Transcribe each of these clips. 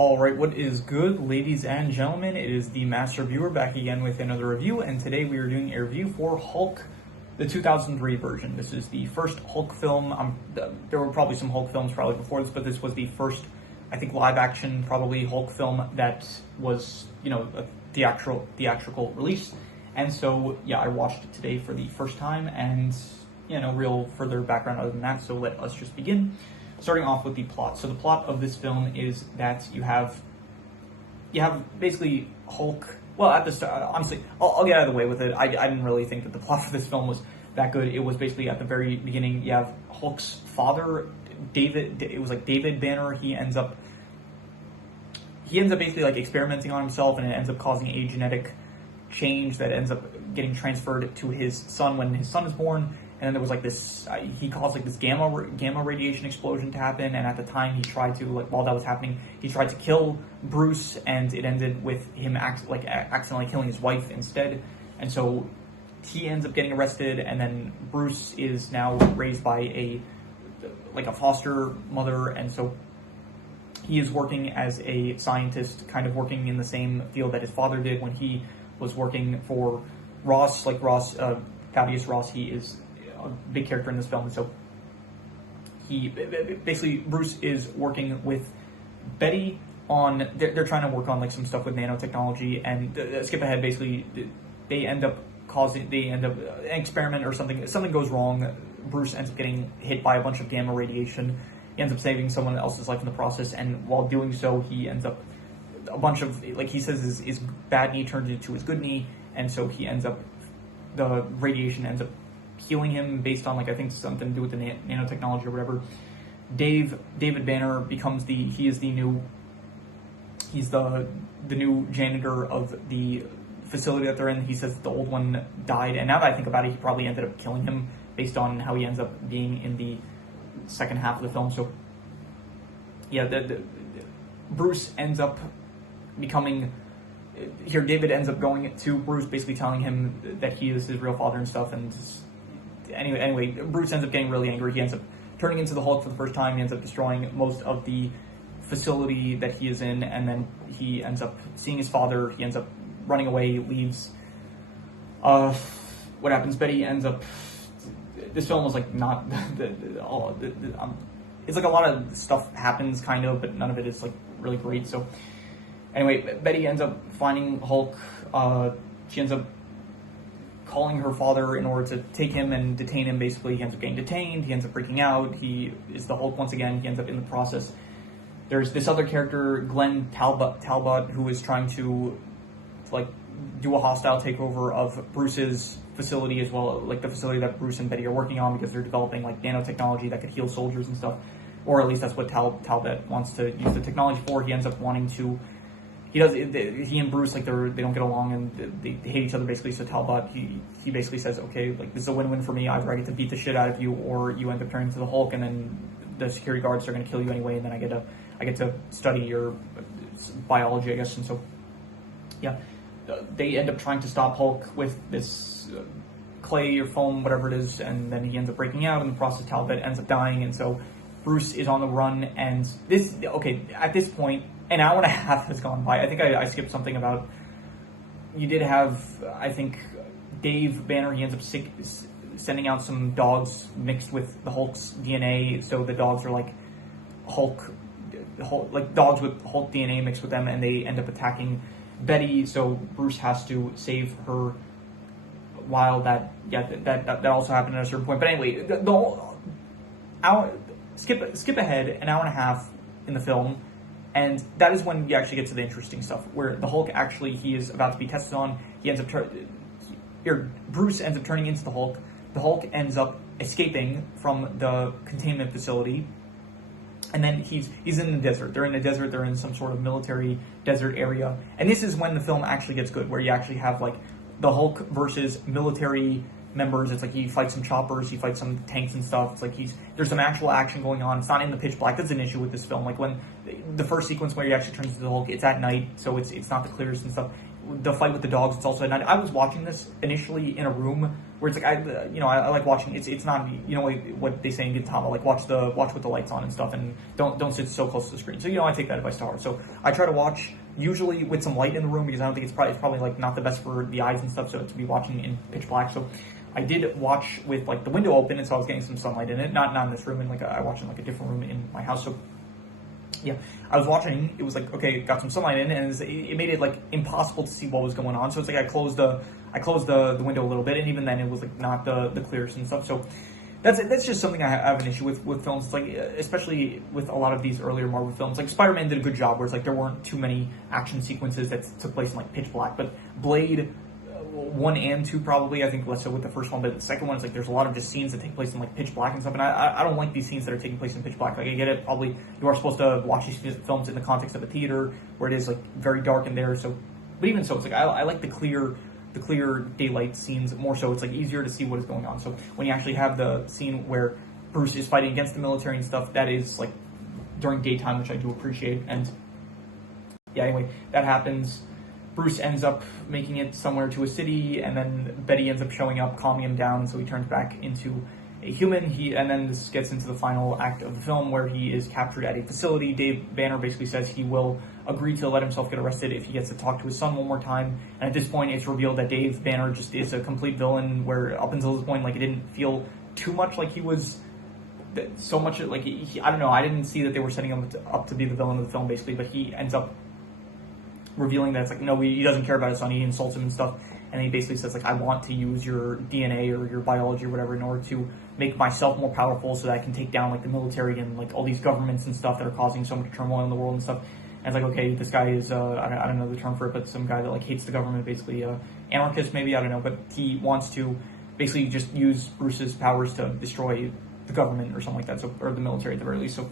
Alright, what is good, ladies and gentlemen? It is the Master Viewer back again with another review, and today we are doing a review for Hulk, the 2003 version. This is the first Hulk film. There were probably some Hulk films probably before this, but this was the first, I think, live-action, probably Hulk film that was, a theatrical release. And so, yeah, I watched it today for the first time, and, real further background other than that, so let us just begin. Starting off with the plot. So the plot of this film is that you have basically Hulk. Well, at the start, honestly, I'll get out of the way with it. I didn't really think that the plot for this film was that good. It was basically at the very beginning. You have Hulk's father, David. It was like David Banner. He ends up basically like experimenting on himself, and it ends up causing a genetic change that ends up getting transferred to his son when his son is born. And then there was like this, he caused like this gamma radiation explosion to happen. And at the time he tried to, while that was happening, he tried to kill Bruce, and it ended with him accidentally killing his wife instead. And so he ends up getting arrested, and then Bruce is now raised by a foster mother. And so he is working as a scientist, kind of working in the same field that his father did when he was working for Ross, Thaddeus Ross. He is a big character in this film, and so Bruce is working with Betty on, they're trying to work on like some stuff with nanotechnology, and skip ahead, basically they end up an experiment or something goes wrong. Bruce ends up getting hit by a bunch of gamma radiation. He ends up saving someone else's life in the process, and while doing so, he ends up, a bunch of, he says his bad knee turned into his good knee, and so the radiation ends up healing him based on I think something to do with the nanotechnology or whatever. David Banner becomes he's the new janitor of the facility that they're in. He says the old one died, and now that I think about it, he probably ended up killing him based on how he ends up being in the second half of the film. So yeah, Bruce ends up becoming, here David ends up going to Bruce, basically telling him that he is his real father and stuff, and anyway, Bruce ends up getting really angry. He ends up turning into the Hulk for the first time. He ends up destroying most of the facility that he is in, and then he ends up seeing his father. He ends up running away, leaves. What happens? Betty ends up, this film was not it's a lot of stuff happens kind of, but none of it is really great. So anyway, Betty ends up finding Hulk. She ends up calling her father in order to take him and detain him. Basically, he ends up getting detained. He ends up freaking out. He is the Hulk once again. He ends up in the process. There's this other character, Glenn Talbot, who is trying to do a hostile takeover of Bruce's facility as well, the facility that Bruce and Betty are working on, because they're developing nanotechnology that could heal soldiers and stuff, or at least that's what Talbot wants to use the technology for. He ends up wanting to. He and Bruce, they don't get along, and they hate each other, basically. So Talbot, he basically says, okay, this is a win-win for me. Either I get to beat the shit out of you, or you end up turning into the Hulk, and then the security guards are going to kill you anyway, and then I get to study your biology, I guess. And so, yeah, they end up trying to stop Hulk with this clay or foam, whatever it is, and then he ends up breaking out. In the process, Talbot ends up dying, and so Bruce is on the run, and at this point, an hour and a half has gone by. I think I skipped something about, you did have, I think, Dave Banner, he ends up sending out some dogs mixed with the Hulk's DNA, so the dogs are Hulk, dogs with Hulk DNA mixed with them, and they end up attacking Betty, so Bruce has to save her, while that also happened at a certain point. But anyway, the whole hour, skip ahead an hour and a half in the film, and that is when you actually get to the interesting stuff, where the Hulk he is about to be tested on. He ends up Bruce ends up turning into the Hulk. The Hulk ends up escaping from the containment facility, and then he's in the desert. They're in the desert. They're in some sort of military desert area, and this is when the film actually gets good, where you actually have the Hulk versus military members. It's he fights some choppers, he fights some tanks and stuff. It's there's some actual action going on. It's not in the pitch black. That's an issue with this film. When the first sequence where he actually turns into the Hulk, it's at night, so it's not the clearest and stuff. the fight with the dogs, it's also at night. I was watching this initially in a room where it's like I like watching. It's not, what they say in Gintama, like watch with the lights on and stuff, and don't sit so close to the screen. So I take that advice to heart. So I try to watch usually with some light in the room, because I don't think it's probably like not the best for the eyes and stuff. So to be watching in pitch black. So I did watch with like the window open, and so I was getting some sunlight in it. Not in this room, and like I watched in like a different room in my house. So yeah, I was watching. It was like, okay, got some sunlight in, and it made it like impossible to see what was going on. So it's like I closed the window a little bit, and even then it was like not the clearest and stuff. So that's just something I have an issue with films. It's like, especially with a lot of these earlier Marvel films, like Spider-Man did a good job where it's like there weren't too many action sequences that took place in like pitch black. But Blade 1 and 2 probably, I think less so with the first one, but the second one is like there's a lot of just scenes that take place in like pitch black and stuff, and I don't like these scenes that are taking place in pitch black. Like, I get it, probably you are supposed to watch these films in the context of a theater where it is like very dark in there, so, but even so, it's like I like the clear daylight scenes more, so it's like easier to see what is going on. So when you actually have the scene where Bruce is fighting against the military and stuff, that is like during daytime, which I do appreciate. And yeah, anyway, that happens. Bruce ends up making it somewhere to a city, and then Betty ends up showing up, calming him down, so he turns back into a human. And then this gets into the final act of the film where he is captured at a facility. Dave Banner basically says he will agree to let himself get arrested if he gets to talk to his son one more time. And at this point, it's revealed that Dave Banner just is a complete villain, where up until this point, like, it didn't feel too much like he was so much like I don't know. I didn't see that they were setting him up to be the villain of the film, basically, but he ends up revealing that it's like, no, he doesn't care about his son, he insults him and stuff, and he basically says, like, I want to use your DNA or your biology or whatever in order to make myself more powerful so that I can take down, like, the military and, like, all these governments and stuff that are causing so much turmoil in the world and stuff. And it's like, okay, this guy is, I don't know the term for it, but some guy that, like, hates the government, basically, anarchist maybe, I don't know, but he wants to basically just use Bruce's powers to destroy the government or something like that, so, or the military at the very least. So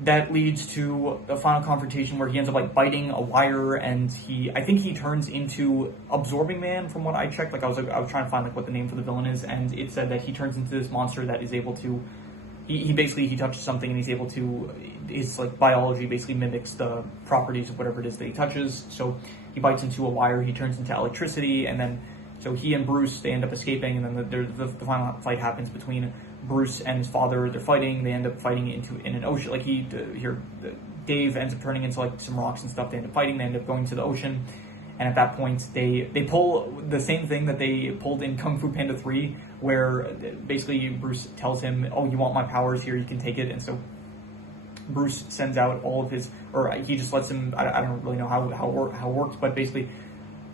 that leads to a final confrontation where he ends up like biting a wire, and I think he turns into Absorbing Man from what I checked. Like I was trying to find like what the name for the villain is, and it said that he turns into this monster that is able to, he basically, he touches something and he's able to, his like biology basically mimics the properties of whatever it is that he touches. So he bites into a wire, he turns into electricity, and then so he and Bruce, they end up escaping, and then the final fight happens between Bruce and his father. They're fighting. They end up fighting in an ocean. Like Dave ends up turning into like some rocks and stuff. They end up fighting. They end up going to the ocean, and at that point, they pull the same thing that they pulled in Kung Fu Panda 3, where basically Bruce tells him, "Oh, you want my powers? Here, you can take it." And so Bruce sends out all of his, or he just lets him. I don't really know how it works, but basically,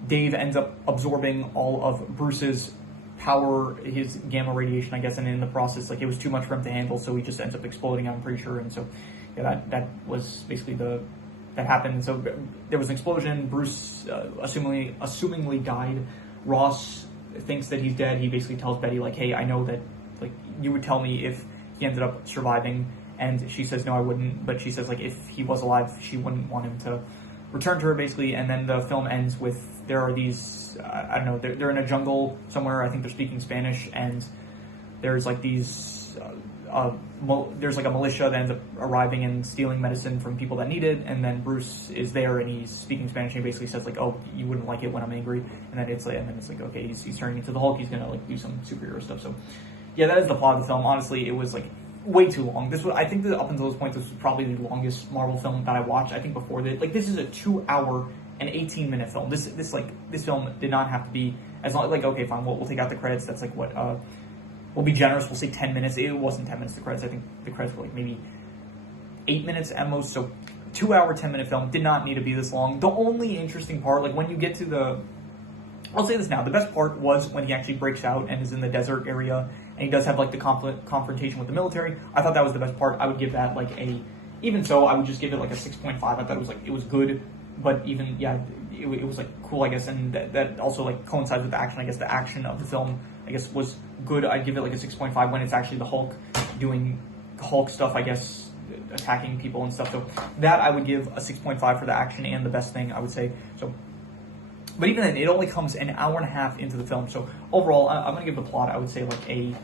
Dave ends up absorbing all of Bruce's power, his gamma radiation, I guess, and in the process, like, it was too much for him to handle, so he just ends up exploding, I'm pretty sure. And so yeah, that was basically that happened. And so there was an explosion. Bruce assumingly died. Ross thinks that he's dead. He basically tells Betty, like, hey, I know that, like, you would tell me if he ended up surviving. And she says, no, I wouldn't. But she says, like, if he was alive, she wouldn't want him to return to her, basically. And then the film ends with, there are these, I don't know, they're in a jungle somewhere. I think they're speaking Spanish, and there's like these, there's like a militia that ends up arriving and stealing medicine from people that need it. And then Bruce is there, and he's speaking Spanish, and he basically says, like, oh, you wouldn't like it when I'm angry. And then it's like, okay, he's turning into the Hulk. He's gonna like do some superhero stuff. So yeah, that is the plot of the film. Honestly, it was like way too long. I think that up until this point, this was probably the longest Marvel film that I watched. I think before that, like, this is a 2-hour and 18-minute film. This film did not have to be as long. Like, okay, fine, we'll take out the credits. That's like what, we'll be generous. We'll say 10 minutes. It wasn't 10 minutes. The credits, I think the credits were like maybe 8 minutes at most. So 2-hour, 10-minute film did not need to be this long. The only interesting part, like when you get to I'll say this now, the best part was when he actually breaks out and is in the desert area, and he does have like the confrontation with the military. I thought that was the best part. I would give that like even so, I would just give it like a 6.5. I thought it was like, it was good. But even, yeah, it was like cool, I guess, and that also like coincides with the action. I guess the action of the film, I guess, was good. I'd give it like a 6.5 when it's actually the Hulk doing Hulk stuff, I guess, attacking people and stuff. So that I would give a 6.5 for the action and the best thing, I would say. So, but even then, it only comes an hour and a half into the film. So overall, I'm gonna give the plot, I would say, like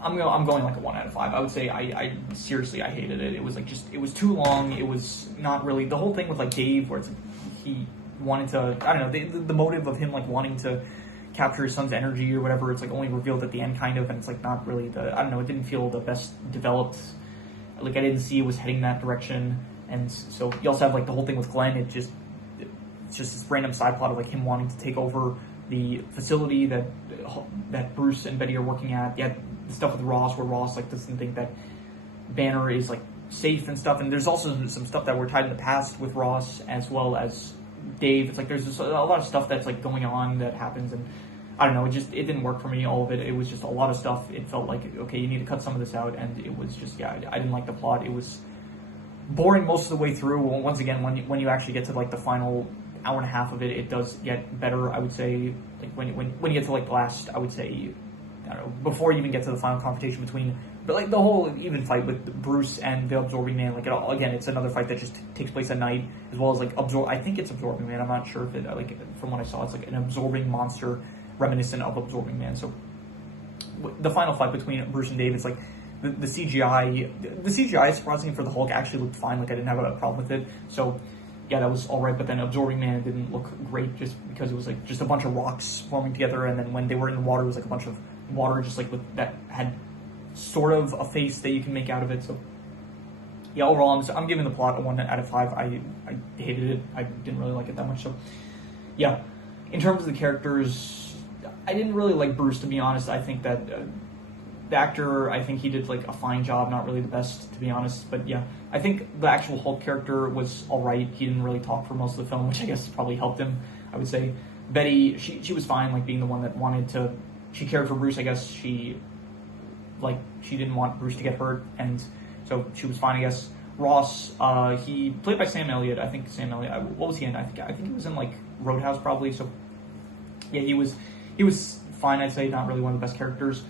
I'm going like a 1 out of 5. I would say I seriously, I hated it. It was like it was too long. It was not really the whole thing with like Dave, where it's like wanted to, I don't know, the motive of him like wanting to capture his son's energy or whatever, it's like only revealed at the end kind of, and it's like not really I don't know, it didn't feel the best developed. Like I didn't see it was heading that direction. And so you also have like the whole thing with Glenn. It's just this random side plot of like him wanting to take over the facility that Bruce and Betty are working at. Yeah, the stuff with Ross, where Ross like doesn't think that Banner is like safe and stuff. And there's also some stuff that were tied in the past with Ross as well as Dave. It's like there's just a lot of stuff that's like going on that happens, and I don't know. It didn't work for me. All of it. It was just a lot of stuff. It felt like, okay, you need to cut some of this out, and it was just, I didn't like the plot. It was boring most of the way through. Well, once again, when you actually get to like the final hour and a half of it, it does get better. I would say, like when you get to like the last, I would say, I don't know, before you even get to the final confrontation between, but like the whole even fight with Bruce and the Absorbing Man, like again, it's another fight that just takes place at night, as well as like I think it's Absorbing Man. I'm not sure if it, like from what I saw, it's like an absorbing monster reminiscent of Absorbing Man. So the final fight between Bruce and Dave, it's like the CGI surprisingly for the Hulk actually looked fine. Like I didn't have a problem with it. So yeah, that was all right. But then Absorbing Man didn't look great just because it was like just a bunch of rocks forming together, and then when they were in the water, it was like a bunch of water just like that had sort of a face that you can make out of it. So yeah, overall, I'm giving the plot a 1 out of 5. I hated it. I didn't really like it that much. So yeah, in terms of the characters, I didn't really like Bruce, to be honest. I think that the actor, I think he did like a fine job, not really the best, to be honest. But yeah, I think the actual Hulk character was all right. He didn't really talk for most of the film, which I guess probably helped him, I would say. Betty, she was fine, like being the one that wanted to, she cared for Bruce. I guess she didn't want Bruce to get hurt, and so she was fine, I guess. Ross, he played by Sam Elliott. I think Sam Elliott, what was he in? I think he was in like Roadhouse probably. So yeah, he was fine, I'd say, not really one of the best characters.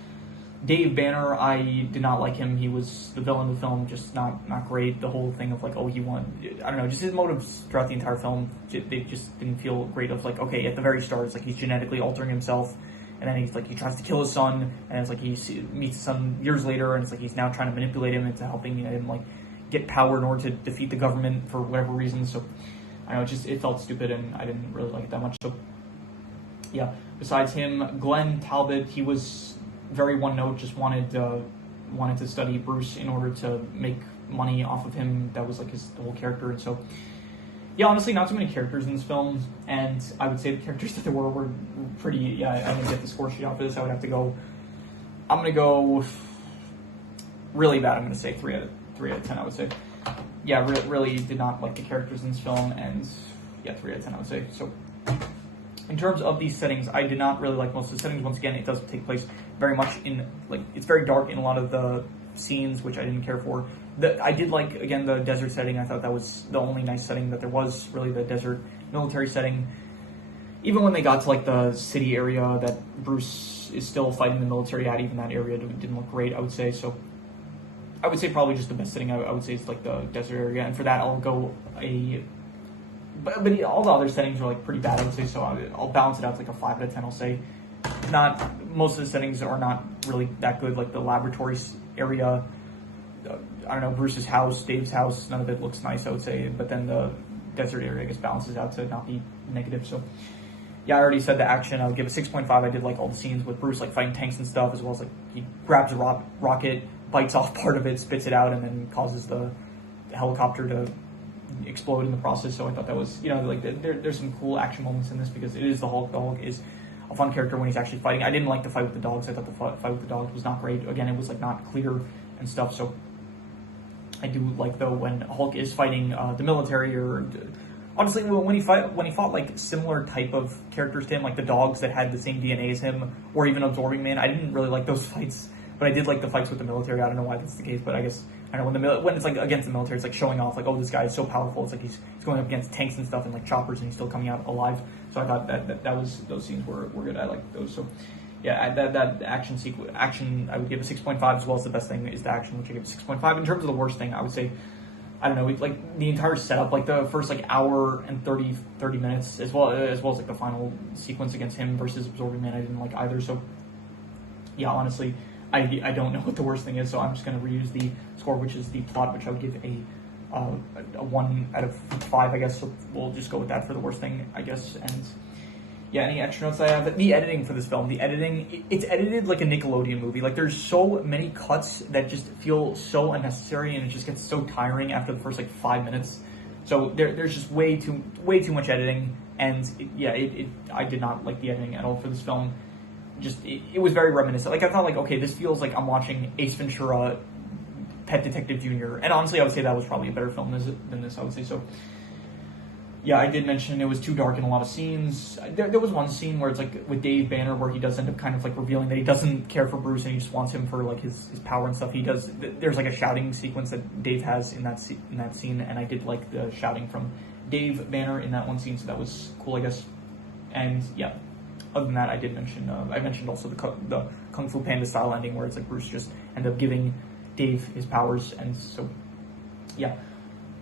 Dave Banner, I did not like him. He was the villain of the film, just not great. The whole thing of like, oh, he won, I don't know, just his motives throughout the entire film, they just didn't feel great. Of like, okay, at the very start, it's like he's genetically altering himself, and then he's like, he tries to kill his son, and it's like he meets his son years later, and it's like he's now trying to manipulate him into helping him like get power in order to defeat the government for whatever reason. So I don't know, it felt stupid, and I didn't really like it that much. So yeah, besides him, Glenn Talbot, he was very one note, just wanted to study Bruce in order to make money off of him. That was like his whole character. And so yeah, honestly, not too many characters in this film, and I would say the characters that there were pretty, yeah, I didn't get the score sheet off of this. I'm gonna go really bad. I'm gonna say 3 out of 10, I would say. Yeah, really did not like the characters in this film, and yeah, 3 out of 10, I would say. So in terms of these settings, I did not really like most of the settings. Once again, it does take place very much in, like, it's very dark in a lot of the scenes, which I didn't care for. I did like, again, the desert setting. I thought that was the only nice setting that there was, really, the desert military setting. Even when they got to, like, the city area that Bruce is still fighting the military at, even that area didn't look great, I would say. So I would say probably just the best setting, I would say, is, like, the desert area. And for that, I'll go But all the other settings are like pretty bad, I would say, so I'll balance it out to like a 5 out of 10, I'll say. Most of the settings are not really that good, like the laboratory area, I don't know, Bruce's house, Dave's house, none of it looks nice, I would say, but then the desert area, I guess, balances out to not be negative. So yeah, I already said the action, I'll give it 6.5. I did like all the scenes with Bruce like fighting tanks and stuff, as well as like he grabs a rocket, bites off part of it, spits it out, and then causes the helicopter to explode in the process. So I thought that was, like there's some cool action moments in this, because it is the Hulk. The Hulk is a fun character when he's actually fighting. I didn't like the fight with the dogs. I thought the fight with the dogs was not great. Again, it was like not clear and stuff. So I do like, though, when Hulk is fighting the military, or honestly when he fought like similar type of characters to him, like the dogs that had the same DNA as him, or even Absorbing Man. I didn't really like those fights, but I did like the fights with the military. I don't know why that's the case, but I guess, I don't know, when it's like against the military, it's like showing off, like, oh, this guy is so powerful. It's like he's going up against tanks and stuff and like choppers, and he's still coming out alive. So I thought that was, those scenes were good. I liked those. So yeah, that action I would give a 6.5, as well as the best thing is the action, which I give a 6.5. In terms of the worst thing, I would say, I don't know, like the entire setup, like the first like hour and 30 minutes, as well as like the final sequence against him versus Absorbing Man, I didn't like either. So yeah, honestly, I don't know what the worst thing is, so I'm just going to reuse the score, which is the plot, which I would give a a 1 out of 5, I guess. So we'll just go with that for the worst thing, I guess. And yeah, any extra notes I have? The editing for this film, it's edited like a Nickelodeon movie. Like, there's so many cuts that just feel so unnecessary, and it just gets so tiring after the first like 5 minutes. So there's just way too much editing, and I did not like the editing at all for this film. Just it was very reminiscent. Like, I thought, like, okay, this feels like I'm watching Ace Ventura, Pet Detective Jr. And honestly, I would say that was probably a better film than this. I would say so. Yeah, I did mention it was too dark in a lot of scenes. There was one scene where it's like with Dave Banner where he does end up kind of like revealing that he doesn't care for Bruce and he just wants him for like his power and stuff. There's like a shouting sequence that Dave has in that scene, and I did like the shouting from Dave Banner in that one scene, so that was cool, I guess. And yeah, other than that, I mentioned also the Kung Fu Panda style ending where it's like Bruce just ended up giving Dave his powers, and so yeah.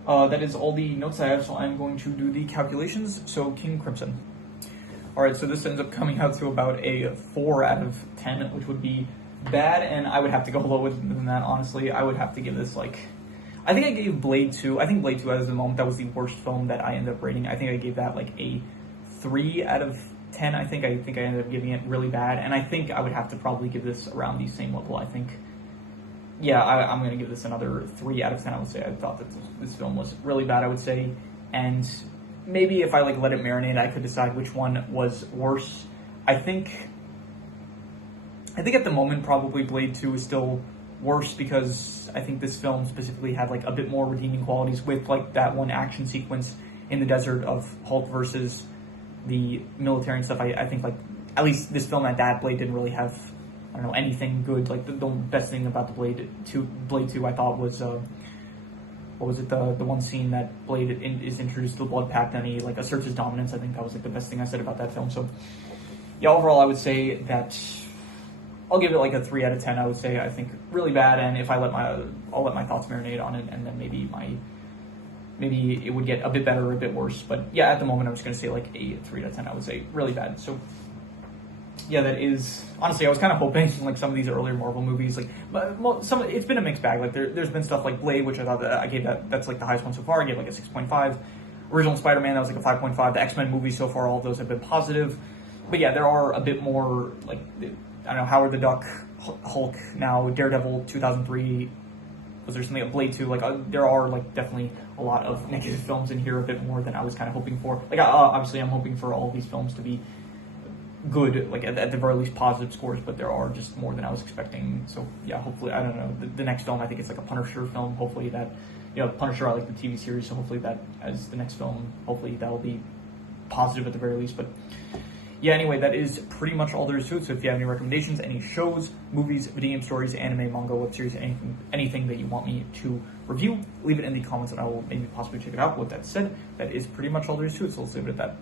That is all the notes I have, so I'm going to do the calculations. So, King Crimson. Alright, so this ends up coming out to about a 4 out of 10, which would be bad, and I would have to go lower than that, honestly. I would have to give this, like... I think I gave Blade 2. I think Blade 2, as of the moment, that was the worst film that I ended up rating. I think I gave that, like, a 3 out of 10. I think I ended up giving it really bad, and I think I would have to probably give this around the same level, I think. Yeah, I'm going to give this another 3 out of 10, I would say. I thought that this film was really bad, I would say. And maybe if I like let it marinate, I could decide which one was worse. I think at the moment, probably Blade 2 is still worse because I think this film specifically had like a bit more redeeming qualities with like that one action sequence in the desert of Hulk versus the military and stuff. I think like, at least this film at that, Blade didn't really have... I don't know, anything good. Like, the best thing about the Blade 2, I thought was, what was it, the one scene that Blade is introduced to the Blood Pact and he, like, asserts his dominance. I think that was, like, the best thing I said about that film. So, yeah, overall, I would say that I'll give it, like, a 3 out of 10, I would say. I think really bad, and if I'll let my thoughts marinate on it, and then maybe it would get a bit better or a bit worse. But, yeah, at the moment, I'm just going to say, like, a 3 out of 10, I would say. Really bad. So... yeah, that is... honestly, I was kind of hoping, like, some of these earlier Marvel movies, like... but it's been a mixed bag. Like, there's been stuff like Blade, which I thought that I gave that's, like, the highest one so far. I gave, like, a 6.5. Original Spider-Man, that was, like, a 5.5. The X-Men movies so far, all of those have been positive. But, yeah, there are a bit more, like... I don't know, Howard the Duck, Hulk now, Daredevil 2003... was there something like Blade 2? Like, there are, like, definitely a lot of negative films in here, a bit more than I was kind of hoping for. Like, obviously, I'm hoping for all these films to be good, like at the very least positive scores, but there are just more than I was expecting. So yeah, hopefully, I don't know, the next film, I think it's like a Punisher film, hopefully that, you know, Punisher, I like the TV series, so hopefully that, as the next film, hopefully that'll be positive at the very least. But yeah, anyway, that is pretty much all there is to it. So if you have any recommendations, any shows, movies, video game stories, anime, manga, web series, anything that you want me to review, leave it in the comments and I will maybe possibly check it out. With that said, that is pretty much all there is to it, so let's leave it at that.